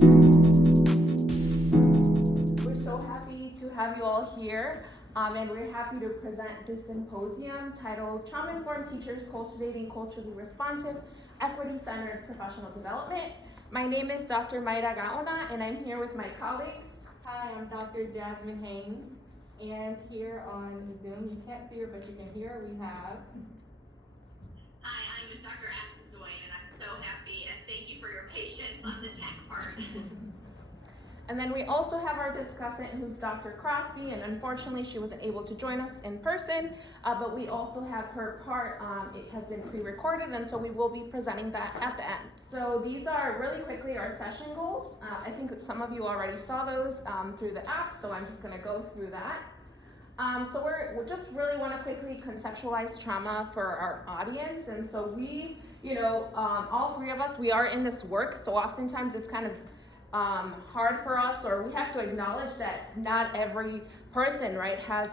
We're so happy to have you all here, and we're happy to present this symposium titled Trauma-Informed Teachers Cultivating Culturally Responsive, Equity-Centered Professional Development. My name is Dr. Mayra Gaona, and I'm here with my colleagues. Hi, I'm Dr. Jasmine Haynes, and here on Zoom, you can't see her, but you can hear her, we have. Hi, I'm Dr. Addison Doyne, and I'm so happy, and thank you for your patience on the tech part. And then we also have our discussant, who's Dr. Crosby, and unfortunately she wasn't able to join us in person, but we also have her part, it has been pre-recorded, and so we will be presenting that at the end. So these are really quickly our session goals. I think some of you already saw those through the app, so I'm just gonna go through that. So we just really wanna quickly conceptualize trauma for our audience, and so we, all three of us, we are in this work, so oftentimes it's kind of hard for us, or we have to acknowledge that not every person, right, has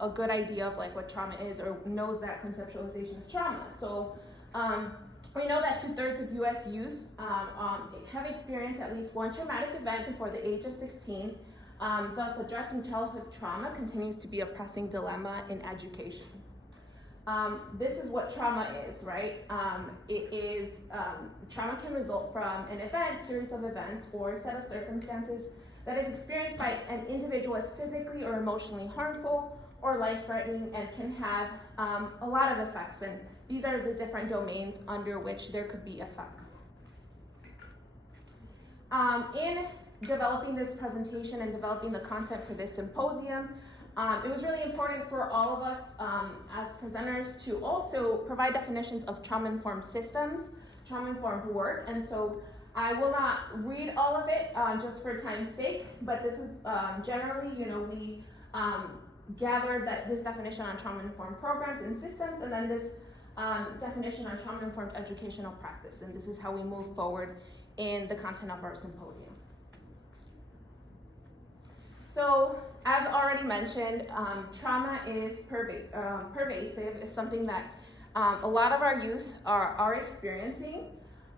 a good idea of like what trauma is or knows that conceptualization of trauma. So we know that 2/3 of US youth have experienced at least one traumatic event before the age of 16. Thus, addressing childhood trauma continues to be a pressing dilemma in education. This is what trauma is, right? Trauma can result from an event, series of events, or a set of circumstances that is experienced by an individual as physically or emotionally harmful or life-threatening, and can have a lot of effects. And these are the different domains under which there could be effects. In developing this presentation and developing the content for this symposium, it was really important for all of us as presenters to also provide definitions of trauma-informed systems, trauma-informed work, and so I will not read all of it just for time's sake, but this is generally, we gathered that this definition on trauma-informed programs and systems, and then this definition on trauma-informed educational practice, and this is how we move forward in the content of our symposium. So, as already mentioned, trauma is pervasive. It's something that a lot of our youth are experiencing.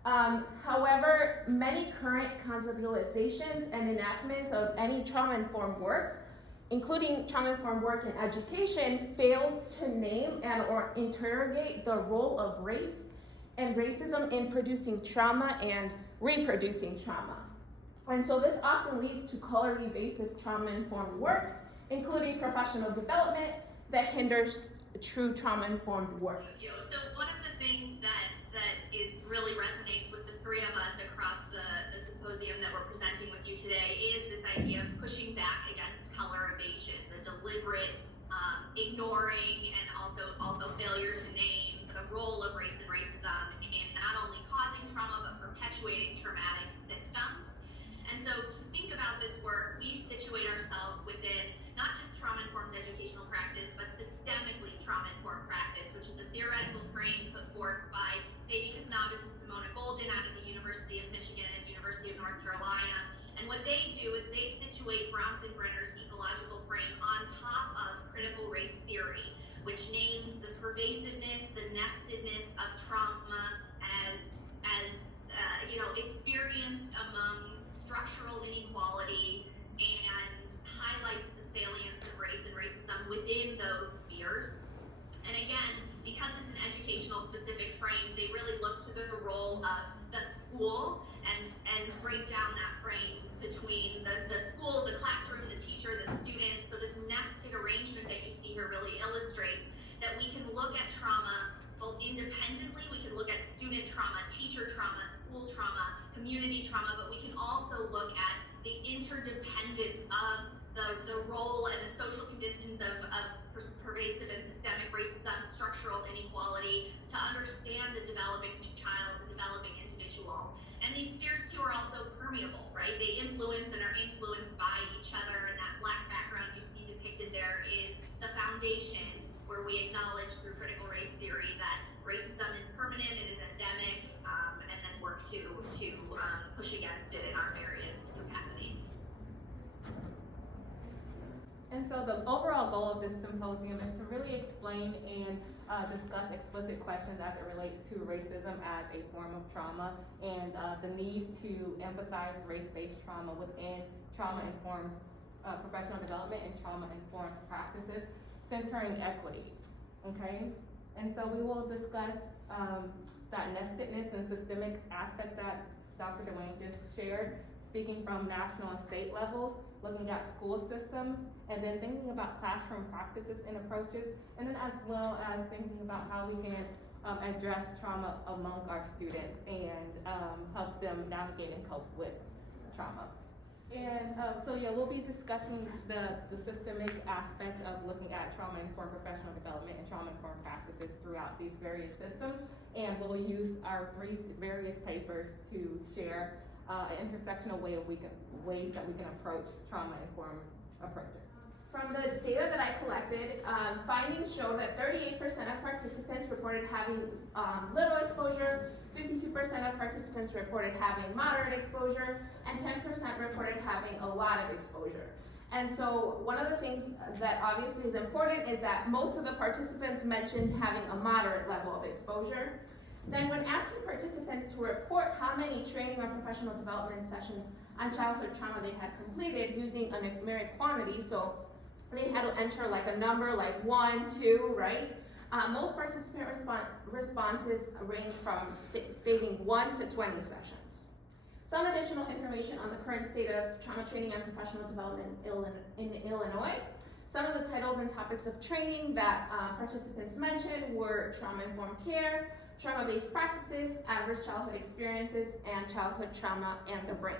However, many current conceptualizations and enactments of any trauma-informed work, including trauma-informed work in education, fails to name and or interrogate the role of race and racism in producing trauma and reproducing trauma. And so this often leads to color-evasive trauma-informed work, including professional development that hinders true trauma-informed work. Thank you. So one of the things that is really resonates with the three of us across the symposium that we're presenting with you today is this idea of pushing back against color evasion, the deliberate ignoring and also failure to name the role of race and racism in not only causing trauma but perpetuating traumatic systems. And so to think about this work, we situate ourselves within not just trauma-informed educational practice, but systemically trauma-informed practice, which is a theoretical frame put forth by Davy Kasnavis and Simona Golden out of the University of Michigan and University of North Carolina. And what they do is they situate Bronfenbrenner's ecological frame on top of critical race theory, which names the pervasiveness, the nestedness of trauma as experienced among structural inequality, and highlights the salience of race and racism within those spheres. And again, because it's an educational specific frame, they really look to the role of the school and break down that frame between the school, the classroom, the teacher, the student. So this nested arrangement that you see here really illustrates that we can look at trauma both independently. We can look at student trauma, teacher trauma, school trauma, community trauma, but we can also look at the interdependence of the role and the social conditions of pervasive and systemic racism, structural inequality, to understand the developing child, the developing individual. And these spheres too are also permeable, right? They influence and are influenced by each other, and that black background you see depicted there is the foundation where we acknowledge through critical race theory that racism is permanent, it is endemic, and then work to push against it in our various capacities. And so the overall goal of this symposium is to really explain and discuss explicit questions as it relates to racism as a form of trauma and the need to emphasize race-based trauma within trauma-informed professional development and trauma-informed practices centering equity, okay? And so we will discuss that nestedness and systemic aspect that Dr. Dwayne just shared, speaking from national and state levels, looking at school systems, and then thinking about classroom practices and approaches, and then as well as thinking about how we can address trauma among our students and help them navigate and cope with trauma. And so yeah, we'll be discussing the systemic aspect of looking at trauma-informed professional development and trauma-informed practices throughout these various systems, and we'll use our various papers to share an intersectional ways that we can approach trauma-informed approaches. From the data that I collected, findings show that 38% of participants reported having little exposure, 52% of participants reported having moderate exposure, and 10% reported having a lot of exposure. And so one of the things that obviously is important is that most of the participants mentioned having a moderate level of exposure. Then when asking participants to report how many training or professional development sessions on childhood trauma they had completed using a numeric quantity, so they had to enter like a number like 1, 2, right? Most participant responses range from stating 1 to 20 sessions. Some additional information on the current state of trauma training and professional development in Illinois. Some of the titles and topics of training that participants mentioned were trauma-informed care, trauma-based practices, adverse childhood experiences, and childhood trauma and the brain.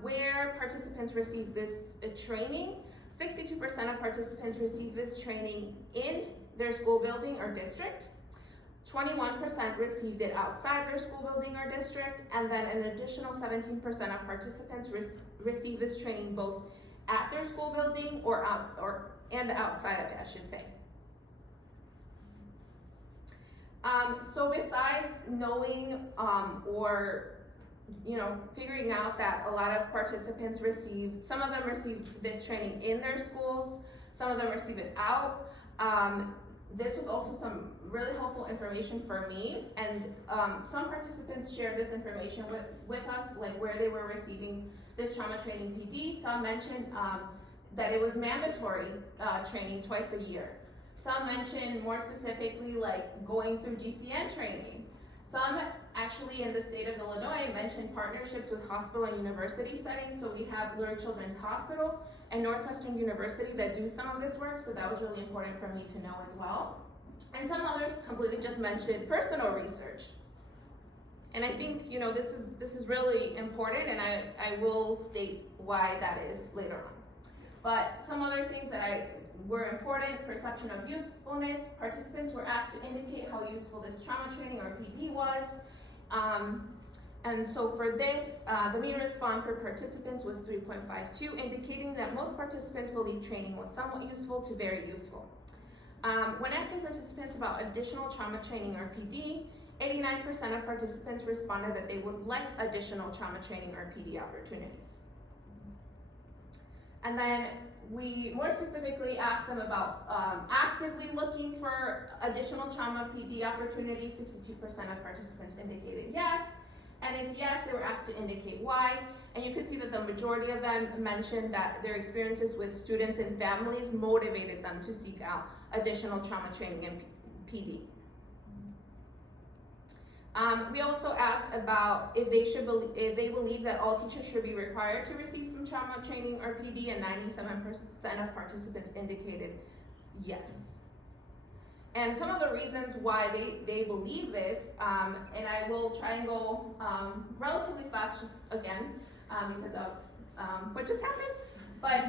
Where participants received this training, 62% of participants received this training in their school building or district. 21% received it outside their school building or district, and then an additional 17% of participants received this training both at their school building and outside of it, I should say. So besides knowing or figuring out that a lot of participants some of them received this training in their schools, some of them received it out. This was also some really helpful information for me, and some participants shared this information with us, like where they were receiving this trauma training PD. Some mentioned that it was mandatory training twice a year. Some mentioned more specifically like going through GCN training. Some actually in the state of Illinois mentioned partnerships with hospital and university settings. So we have Lurie Children's Hospital and Northwestern University that do some of this work. So that was really important for me to know as well. And some others completely just mentioned personal research. And I think this is really important, and I will state why that is later on. But some other things that were important: perception of usefulness. Participants were asked to indicate how useful this trauma training or PD was. And so for this, the mean response for participants was 3.52, indicating that most participants believe training was somewhat useful to very useful. When asking participants about additional trauma training or PD, 89% of participants responded that they would like additional trauma training or PD opportunities. And then we more specifically asked them about actively looking for additional trauma PD opportunities. 62% of participants indicated yes. And if yes, they were asked to indicate why. And you can see that the majority of them mentioned that their experiences with students and families motivated them to seek out additional trauma training and PD. We also asked about if they believe that all teachers should be required to receive some trauma training or PD, and 97% of participants indicated yes. And some of the reasons why they believe this, and I will try and go relatively fast just again because of what just happened, but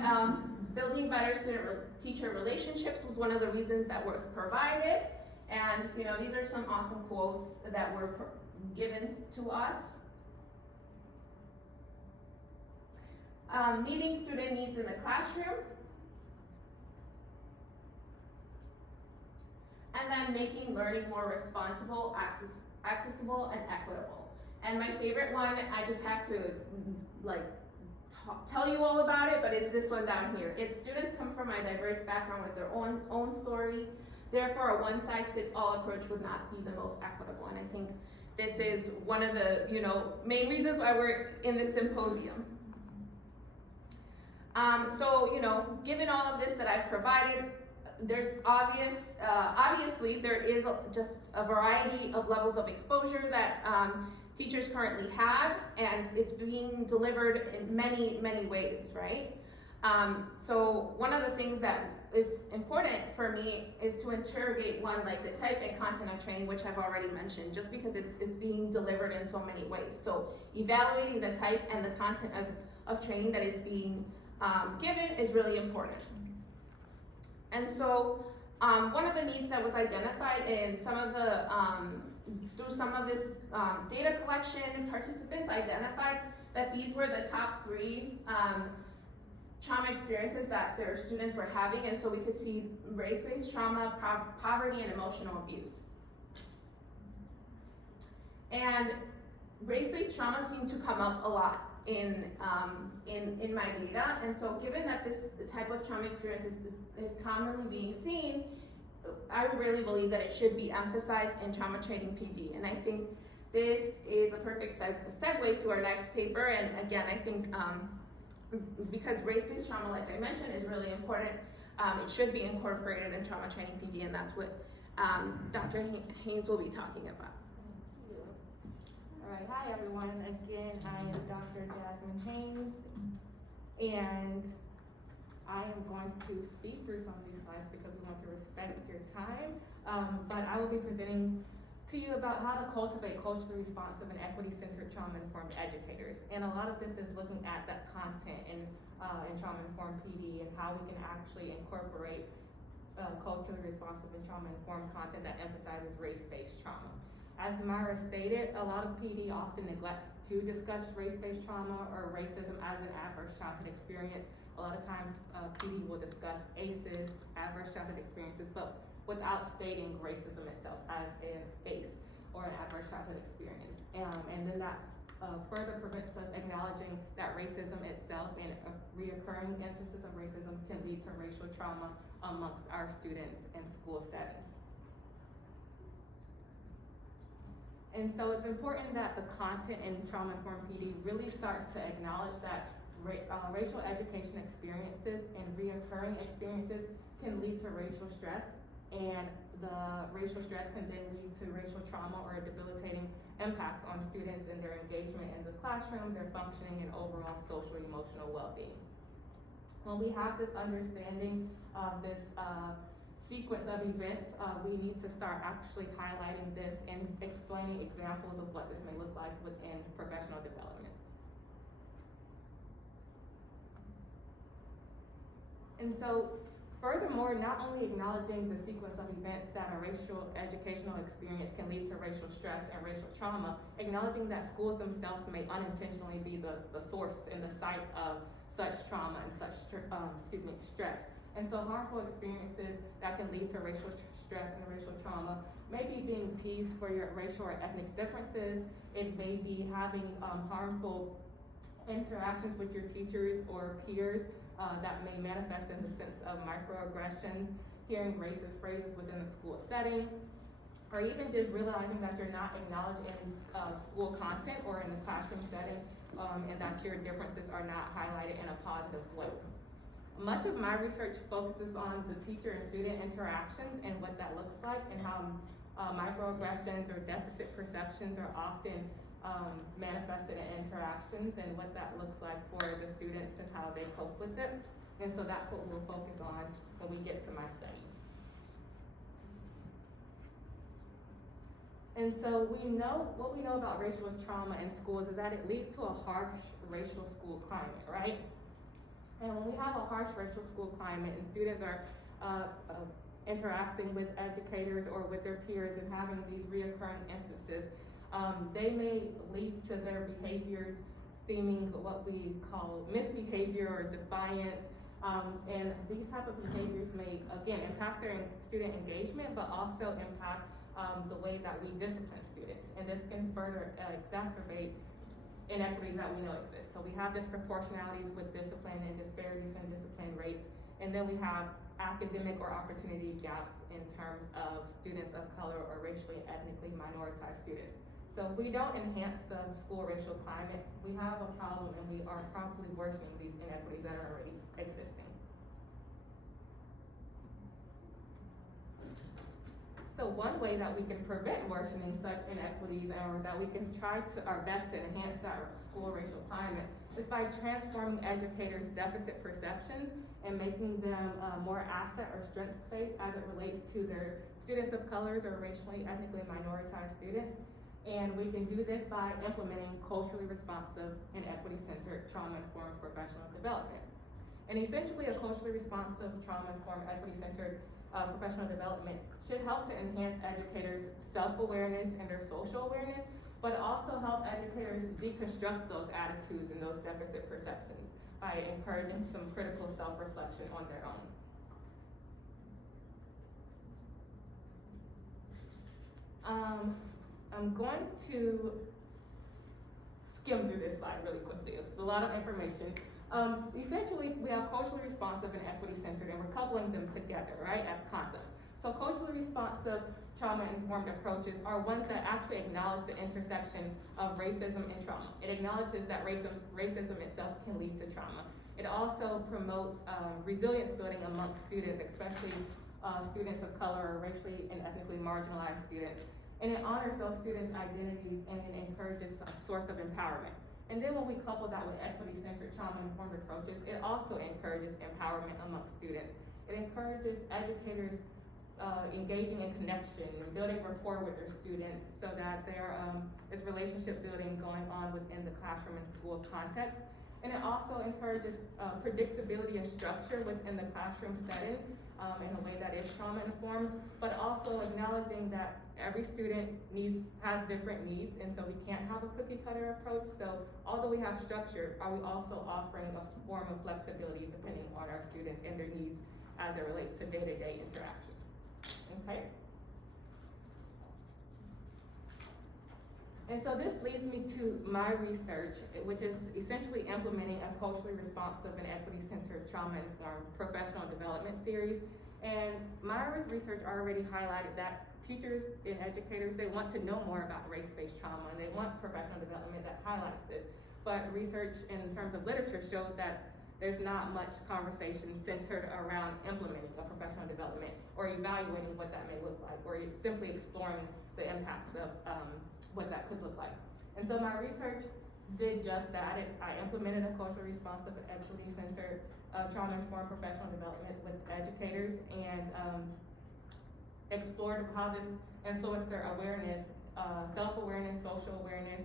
building better student-teacher relationships was one of the reasons that was provided. And these are some awesome quotes that were given to us. Meeting student needs in the classroom. And then making learning more responsible, accessible, and equitable. And my favorite one, I just have to tell you all about it, but it's this one down here. It's students come from a diverse background with their own story. Therefore, a one-size-fits-all approach would not be the most equitable. And I think this is one of the main reasons why we're in this symposium. So given all of this that I've provided, there's obviously there is just a variety of levels of exposure that teachers currently have, and it's being delivered in many, many ways, right? So one of the things that is important for me is to interrogate like the type and content of training, which I've already mentioned, just because it's being delivered in so many ways. So evaluating the type and the content of training that is being given is really important. And so one of the needs that was identified in some of the through some of this data collection, participants identified that these were the top 3 trauma experiences that their students were having, and so we could see race-based trauma, poverty, and emotional abuse. And race-based trauma seemed to come up a lot in my data, and so given that this type of trauma experience is commonly being seen, I really believe that it should be emphasized in trauma training PD. And I think this is a perfect segue to our next paper. And again, I think because race-based trauma, like I mentioned, is really important, it should be incorporated in trauma training PD, and that's what Dr. Haynes will be talking about. Thank you. All right, hi everyone. Again, I am Dr. Jasmine Haynes, and I am going to speak through some of these slides because we want to respect your time, but I will be presenting to you about how to cultivate culturally responsive and equity-centered trauma-informed educators. And a lot of this is looking at that content in trauma-informed PD and how we can actually incorporate culturally responsive and trauma-informed content that emphasizes race-based trauma. As Myra stated, a lot of PD often neglects to discuss race-based trauma or racism as an adverse childhood experience. A lot of times PD will discuss ACEs, adverse childhood experiences, but without stating racism itself as an ACE or an adverse childhood experience. And then that further prevents us acknowledging that racism itself and reoccurring instances of racism can lead to racial trauma amongst our students in school settings. And so it's important that the content in trauma-informed PD really starts to acknowledge that racial education experiences and reoccurring experiences can lead to racial stress, and the racial stress can then lead to racial trauma or debilitating impacts on students and their engagement in the classroom, their functioning, and overall social emotional well-being. When we have this understanding of this sequence of events, we need to start actually highlighting this and explaining examples of what this may look like within professional development. And so, furthermore, not only acknowledging the sequence of events that a racial educational experience can lead to racial stress and racial trauma, acknowledging that schools themselves may unintentionally be the source and the site of such trauma and such stress. And so harmful experiences that can lead to racial stress and racial trauma may be being teased for your racial or ethnic differences. It may be having harmful interactions with your teachers or peers that may manifest in the sense of microaggressions, hearing racist phrases within a school setting, or even just realizing that you're not acknowledged in school content or in the classroom setting, and that your differences are not highlighted in a positive way. Much of my research focuses on the teacher and student interactions and what that looks like, and how microaggressions or deficit perceptions are often manifested in interactions, and what that looks like for the students and how they cope with it. And so that's what we'll focus on when we get to my study. And so what we know about racial trauma in schools is that it leads to a harsh racial school climate, right? And when we have a harsh racial school climate and students are interacting with educators or with their peers and having these reoccurring instances, they may lead to their behaviors seeming what we call misbehavior or defiance. And these type of behaviors may, again, impact their student engagement, but also impact the way that we discipline students. And this can further exacerbate inequities that we know exist. So we have disproportionalities with discipline and disparities in discipline rates, and then we have academic or opportunity gaps in terms of students of color or racially, ethnically minoritized students. So if we don't enhance the school racial climate, we have a problem and we are probably worsening these inequities that are already existing. So one way that we can prevent worsening such inequities, or that we can try our best to enhance our school racial climate, is by transforming educators' deficit perceptions and making them more asset or strengths-based as it relates to their students of colors or racially, ethnically minoritized students. And we can do this by implementing culturally responsive and equity-centered trauma-informed professional development. And essentially, a culturally responsive, trauma-informed, equity-centered professional development should help to enhance educators' self-awareness and their social awareness, but also help educators deconstruct those attitudes and those deficit perceptions by encouraging some critical self-reflection on their own. I'm going to skim through this slide really quickly. It's a lot of information. Essentially, we have culturally responsive and equity-centered, and we're coupling them together, right, as concepts. So culturally responsive, trauma-informed approaches are ones that actually acknowledge the intersection of racism and trauma. It acknowledges that racism itself can lead to trauma. It also promotes resilience building amongst students, especially students of color or racially and ethnically marginalized students. And it honors those students' identities and it encourages some source of empowerment. And then when we couple that with equity-centered trauma-informed approaches, it also encourages empowerment amongst students. It encourages educators engaging in connection and building rapport with their students so that there is relationship building going on within the classroom and school context. And it also encourages predictability and structure within the classroom setting in a way that is trauma-informed, but also acknowledging that every student has different needs, and so we can't have a cookie-cutter approach. So although we have structure, are we also offering a form of flexibility depending on our students and their needs as it relates to day-to-day interactions, okay? And so this leads me to my research, which is essentially implementing a culturally responsive and equity-centered trauma-informed professional development series. And Myra's research already highlighted that teachers and educators, they want to know more about race-based trauma and they want professional development that highlights this. But research in terms of literature shows that there's not much conversation centered around implementing a professional development or evaluating what that may look like, or simply exploring the impacts of what that could look like. And so my research did just that. I implemented a culturally responsive and equity-centered trauma-informed professional development with educators and explored how this influenced their awareness, self-awareness, social awareness,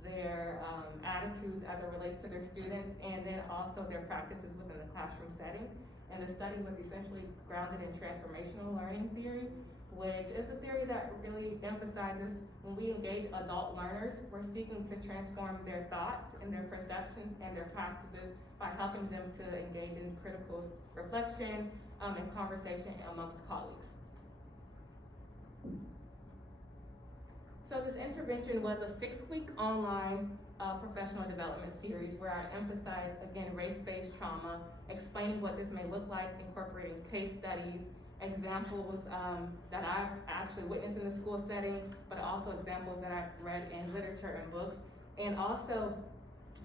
their attitudes as it relates to their students, and then also their practices within the classroom setting. And the study was essentially grounded in transformational learning theory, which is a theory that really emphasizes when we engage adult learners, we're seeking to transform their thoughts and their perceptions and their practices by helping them to engage in critical reflection and conversation amongst colleagues. So this intervention was a 6-week online professional development series where I emphasized, again, race-based trauma, explaining what this may look like, incorporating case studies, examples that I've actually witnessed in the school setting, but also examples that I've read in literature and books, and also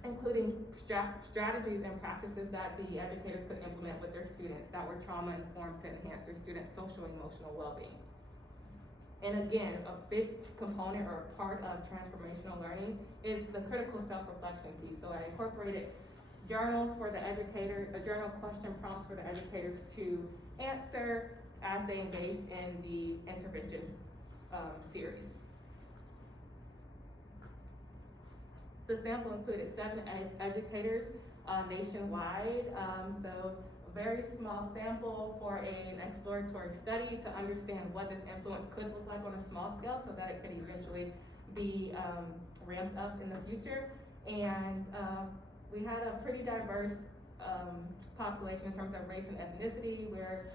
including strategies and practices that the educators could implement with their students that were trauma-informed to enhance their students' social and emotional well-being. And again, a big component or part of transformational learning is the critical self-reflection piece. So I incorporated journals for the educator, journal question prompts for the educators to answer as they engaged in the intervention series. The sample included 7 educators nationwide, so a very small sample for an exploratory study to understand what this influence could look like on a small scale so that it could eventually be ramped up in the future. And we had a pretty diverse population in terms of race and ethnicity, where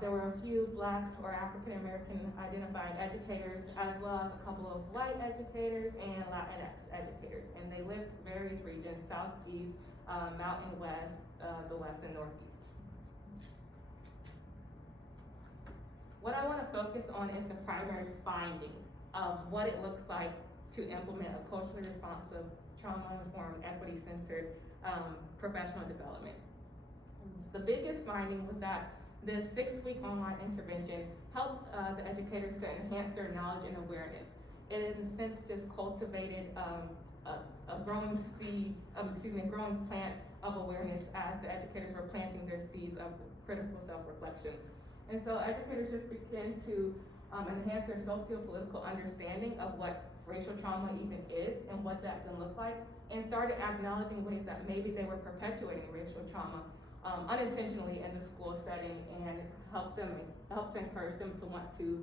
There were a few Black or African American identified educators, as well as a couple of white educators and Latinx educators. And they lived various regions, Southeast, Mountain West, the West and Northeast. What I want to focus on is the primary finding of what it looks like to implement a culturally responsive, trauma-informed, equity-centered professional development. The biggest finding was that this 6-week online intervention helped the educators to enhance their knowledge and awareness. It in a sense just cultivated a growing growing plant of awareness as the educators were planting their seeds of critical self-reflection. And so educators just began to enhance their socio-political understanding of what racial trauma even is and what that can look like, and started acknowledging ways that maybe they were perpetuating racial trauma unintentionally in the school setting, and helped to encourage them to want to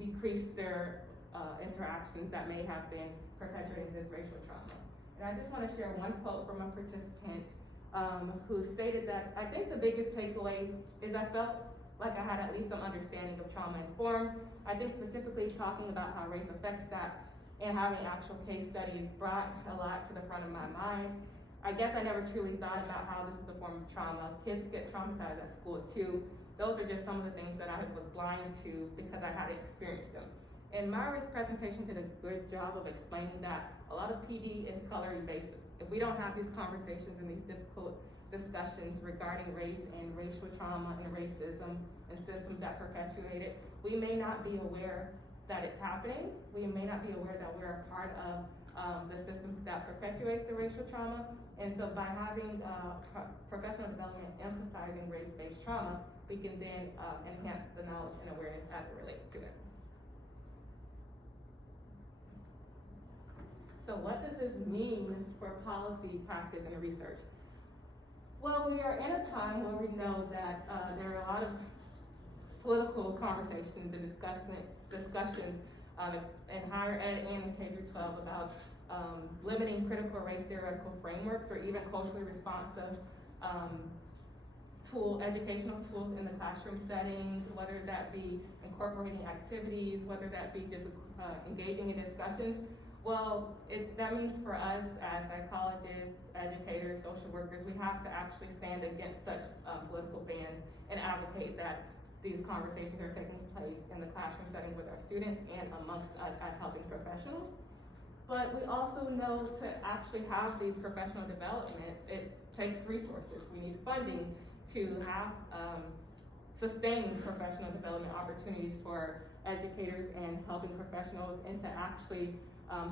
decrease their interactions that may have been perpetuating this racial trauma. And I just want to share one quote from a participant who stated that, I think the biggest takeaway is I felt like I had at least some understanding of trauma informed. I think specifically talking about how race affects that and having actual case studies brought a lot to the front of my mind. I guess I never truly thought about how this is a form of trauma. Kids get traumatized at school too. Those are just some of the things that I was blind to because I hadn't experienced them. And Myra's presentation did a good job of explaining that a lot of PD is color evasive. If we don't have these conversations and these difficult discussions regarding race and racial trauma and racism and systems that perpetuate it, we may not be aware that it's happening. We may not be aware that we're a part of the system that perpetuates the racial trauma. And so by having professional development emphasizing race-based trauma, we can then enhance the knowledge and awareness as it relates to it. So what does this mean for policy, practice, and research? Well, we are in a time where we know that there are a lot of political conversations and discussions in higher ed and in K-12 about limiting critical race theoretical frameworks or even culturally responsive educational tools in the classroom settings, whether that be incorporating activities, whether that be just engaging in discussions. Well, that means for us as psychologists, educators, social workers, we have to actually stand against such political bans and advocate that these conversations are taking place in the classroom setting with our students and amongst us as helping professionals. But we also know to actually have these professional development, it takes resources. We need funding to have sustained professional development opportunities for educators and helping professionals, and to actually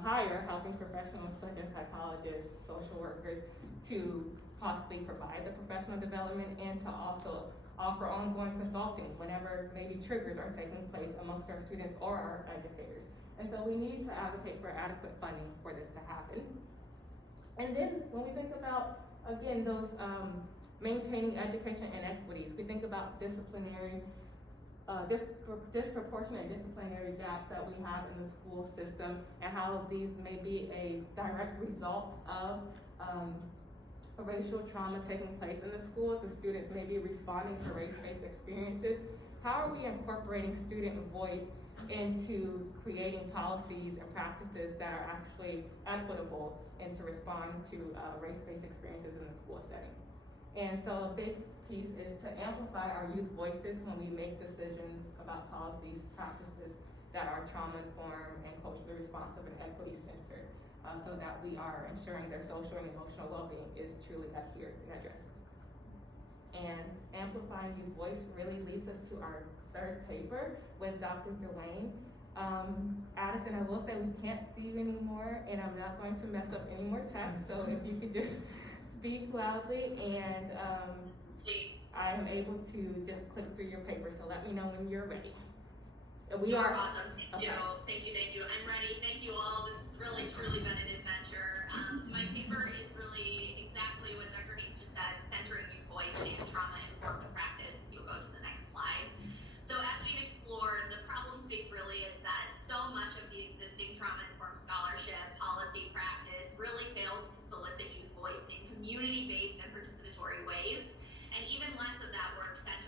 hire helping professionals such as psychologists, social workers, to possibly provide the professional development and to also offer ongoing consulting whenever maybe triggers are taking place amongst our students or our educators. And so we need to advocate for adequate funding for this to happen. And then when we think about, again, those maintaining education inequities, we think about disproportionate disciplinary gaps that we have in the school system, and how these may be a direct result of racial trauma taking place in the schools. The students may be responding to race-based experiences. How are we incorporating student voice into creating policies and practices that are actually equitable and to respond to race-based experiences in the school setting? And so a big piece is to amplify our youth voices when we make decisions about policies, practices that are trauma-informed and culturally responsive and equity-centered, so that we are ensuring their social and emotional well-being is truly adhered and addressed. And amplifying youth voice really leads us to our third paper with Dr. Dwayne. Addison, I will say we can't see you anymore, and I'm not going to mess up any more text, so if you could just speak loudly, and I am able to just click through your paper, so let me know when you're ready. You are awesome. Thank you. Thank you. I'm ready. Thank you all. This has really, truly been an adventure. My paper is really exactly what Dr. Haynes just said, centering youth voice and trauma-informed practice. You'll go to the next slide. So as we've explored, the problem space really is that so much of the existing trauma-informed scholarship, policy, practice really fails to solicit youth voice in community-based and participatory ways. And even less of that work sets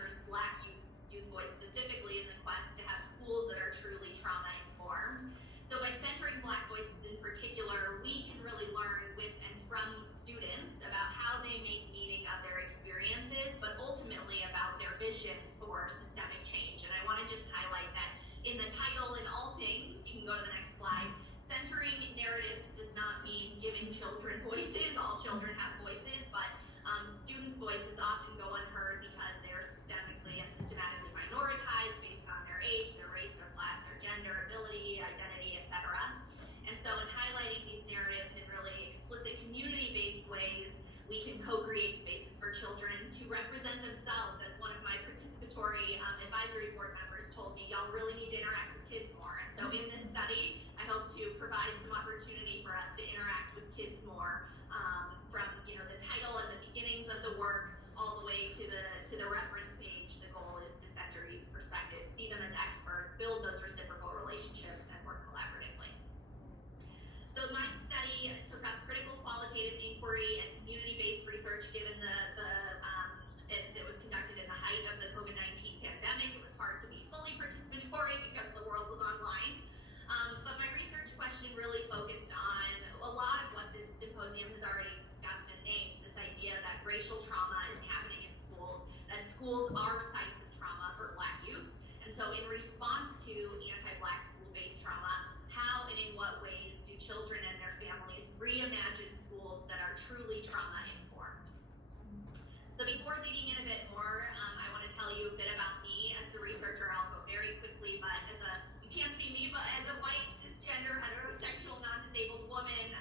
children have voices, but students' voices often go unheard because they are systemically and systematically minoritized based on their age, their race, their class, their gender, ability, identity, etc. And so in highlighting these narratives in really explicit community-based ways, we can co-create spaces for children to represent themselves. As one of my participatory advisory board members told me, y'all really need to interact with kids more. And so in this study, I hope to provide some opportunity for us to interact with kids more, from the title and the beginnings of the work all the way to the reference page. The goal is to center youth perspectives, see them as experts, build those reciprocal relationships, and work collaboratively. So my study took up critical qualitative inquiry and community-based research given as it was conducted in the height of the COVID-19 pandemic. It was hard to be fully participatory because the world was online. But my research question really focused on a lot of what this symposium has already discussed and named, this idea that racial trauma is happening in schools, that schools are sites of trauma for Black youth. And so in response to anti-Black school-based trauma, how and in what ways do children and their families reimagine schools that are truly trauma-informed? So before digging in a bit more, I want to tell you a bit about me as the researcher. I'll go very quickly, but you can't see me, but as a white, cisgender, heterosexual, non-disabled woman,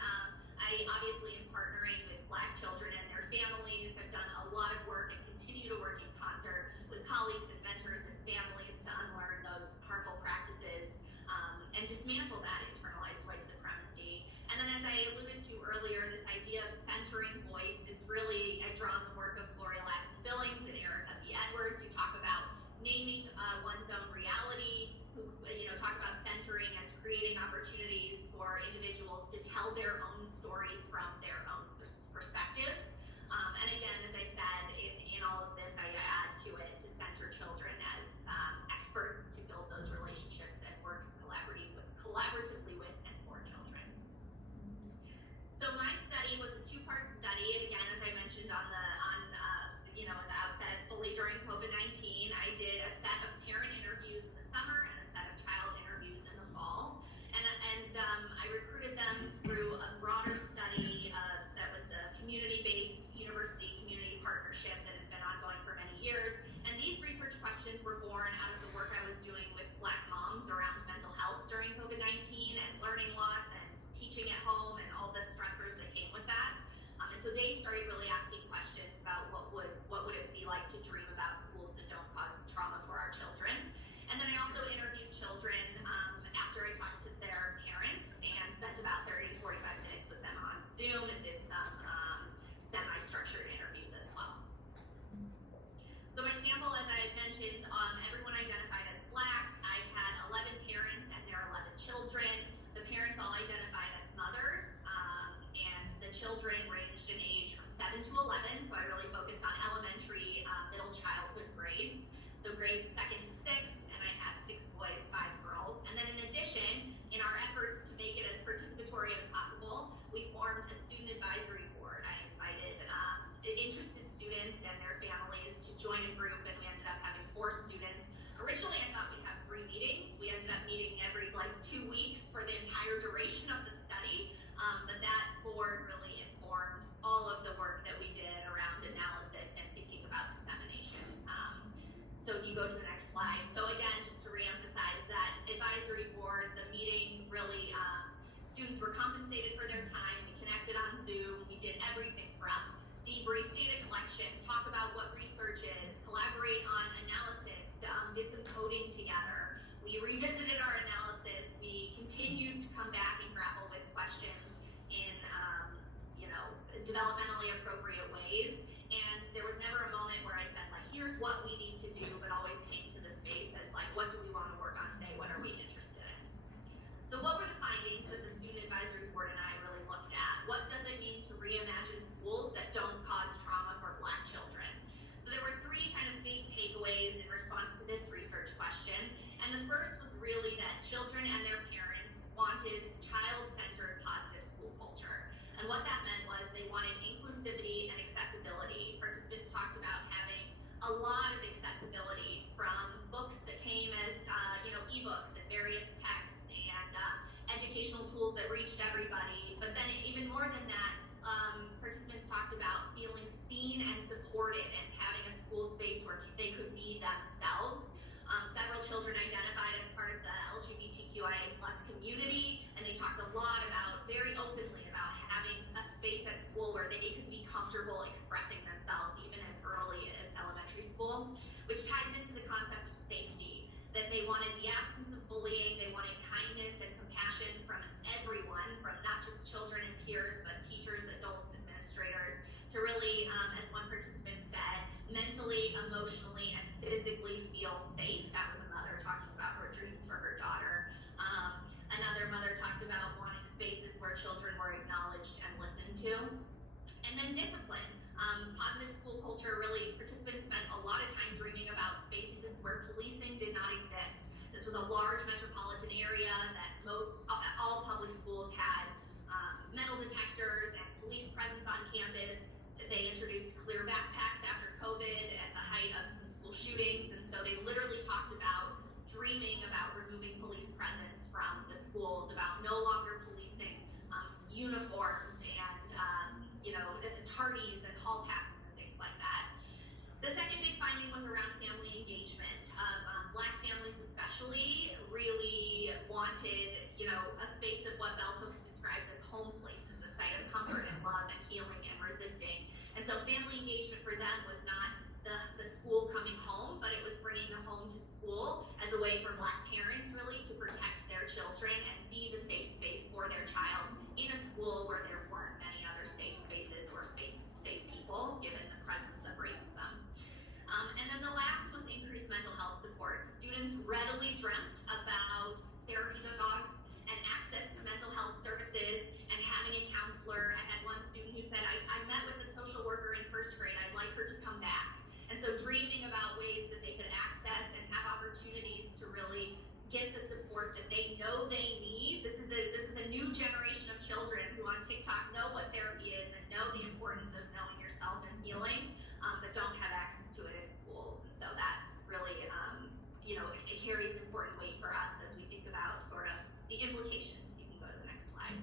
I obviously am partnering with Black children and their families. I've done a lot of work and continue to work in concert with colleagues and mentors and families to unlearn those harmful practices and dismantle that internalized white supremacy. And then, as I alluded to earlier, this idea of centering voice is really, I draw on the work of Gloria Ladson-Billings and Erica B. Edwards, who talk about naming one's own reality, who talk about centering as creating opportunities for individuals to tell their own stories from their own perspectives. And again, as I said, in all of this, I add to it to center children as experts to build those relationships and work collaboratively with and for children. So my study was a two-part study, and again, as I mentioned at the outset, fully during COVID-19, I did a set of parent interviews in the summer and a set of child interviews in the fall, and I recruited them through a broader study that was a community-based university community partnership that had been ongoing for many years. And these research questions were born out of the work I was doing with Black moms around mental health during COVID-19 and learning loss and teaching at home and all the stressors that came with that. And so they started really asking questions about what would it be like to dream about schools that don't cause trauma for our children. And then I also interviewed children after I talked to their parents and spent about 30 to 45 minutes with them on Zoom and did some semi-structured interviews as well. So my sample, as I had mentioned, everyone identified as Black. I had 11 parents and their 11 children. The parents all identified as mothers, and the children ranged in age from 7 to 11, so I really focused on elementary, middle childhood grades. So grades 2nd to 6th, and I had 6 boys, 5 girls. And then in addition, in our efforts to make it as participatory as possible, we formed a student advisory board. I invited interested students and their families to join a group, and we ended up having 4 students. Originally, I thought we'd have 3 meetings. We ended up meeting every 2 weeks for the entire duration of the study, but that board really informed all of the work that we did around analysis and thinking about dissemination. So if you go to the next slide. So again, just to reemphasize that advisory board, the meeting really, students were compensated for their time. We connected on Zoom. We did everything from debrief data collection, talk about what research is, collaborate on analysis, did some coding together. We revisited our analysis. We continued to come back and grapple with questions in developmentally appropriate ways. And there was never a moment where I said, here's what we need to do, but always came to the space as what do we want to work on today? What are we interested in? So what were the findings that the Student Advisory Board and I really looked at? What does it mean to reimagine schools that don't cause trauma for Black children? So there were 3 kind of big takeaways in response to this research question. And the first was really that children and their parents wanted child-centered positive school culture. And what that meant was they wanted inclusivity and accessibility. Participants talked about having a lot of accessibility from books that came as ebooks and various texts and educational tools that reached everybody. But then even more than that, participants which ties into the concept of safety, that they wanted the absence of bullying, they wanted kindness and compassion from everyone, from not just children and peers, but teachers, adults, administrators, to really, as one participant said, mentally, emotionally, and physically feel safe. That was a mother talking about her dreams for her daughter. Another mother talked about wanting spaces where children were acknowledged and listened to. And then discipline. Positive school culture, really, participants spent a lot of time dreaming about spaces where policing did not exist. This was a large metropolitan area that all public schools had metal detectors and police presence on campus. They introduced clear backpacks after COVID at the height of some school shootings, and so they literally talked about dreaming about removing police presence from the schools, about no longer policing uniforms and tardies and hall passes and things like that. The second big finding was around family engagement. Black families especially really wanted, a space of what Bell Hooks describes as home places, a site of comfort and love and healing and resisting. And so family engagement for them was not the school coming home, but it was bringing the home to school as a way for Black parents really to protect their children and be the safe space for their child in a school where there weren't many other safe spaces or safe people, given the presence of racism. And then the last was increased mental health support. Students readily dreamt about therapy dogs and access to mental health services and having a counselor. I had one student who said, I met with a social worker in first grade, I'd like her to come back. And so dreaming about ways that they could access and have opportunities to really get the support that they know they need. This is a new generation of children who on TikTok know what therapy is and know the importance of knowing yourself and healing, but don't have access to it in schools. And so that really, it carries important weight for us as we think about sort of the implications. You can go to the next slide.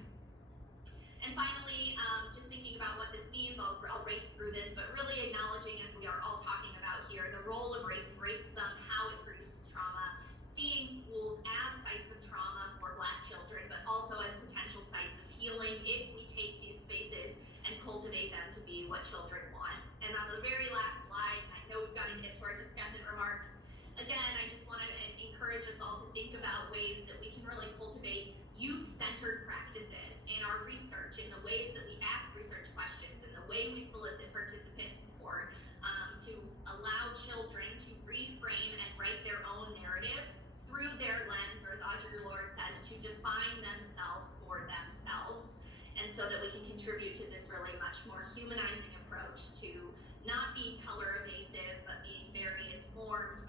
And finally, just thinking about what this means, I'll race through this, but really acknowledging, as we are all talking about here, the role of race and racism, how it produces trauma, seeing schools as sites of trauma for Black children, but also as potential sites of healing if we take these spaces and cultivate them to be what children want. And on the very last slide, I know we've got to get to our discussant remarks. Again, I just want to encourage us all to think about ways that we can really cultivate youth-centered practices in our research, in the ways that we ask research questions, in the way we solicit participant support, to allow children to reframe and write their own narratives through their lens, or as Audre Lorde says, to define themselves for themselves, and so that we can contribute to this really much more humanizing approach to not being color evasive, but being very informed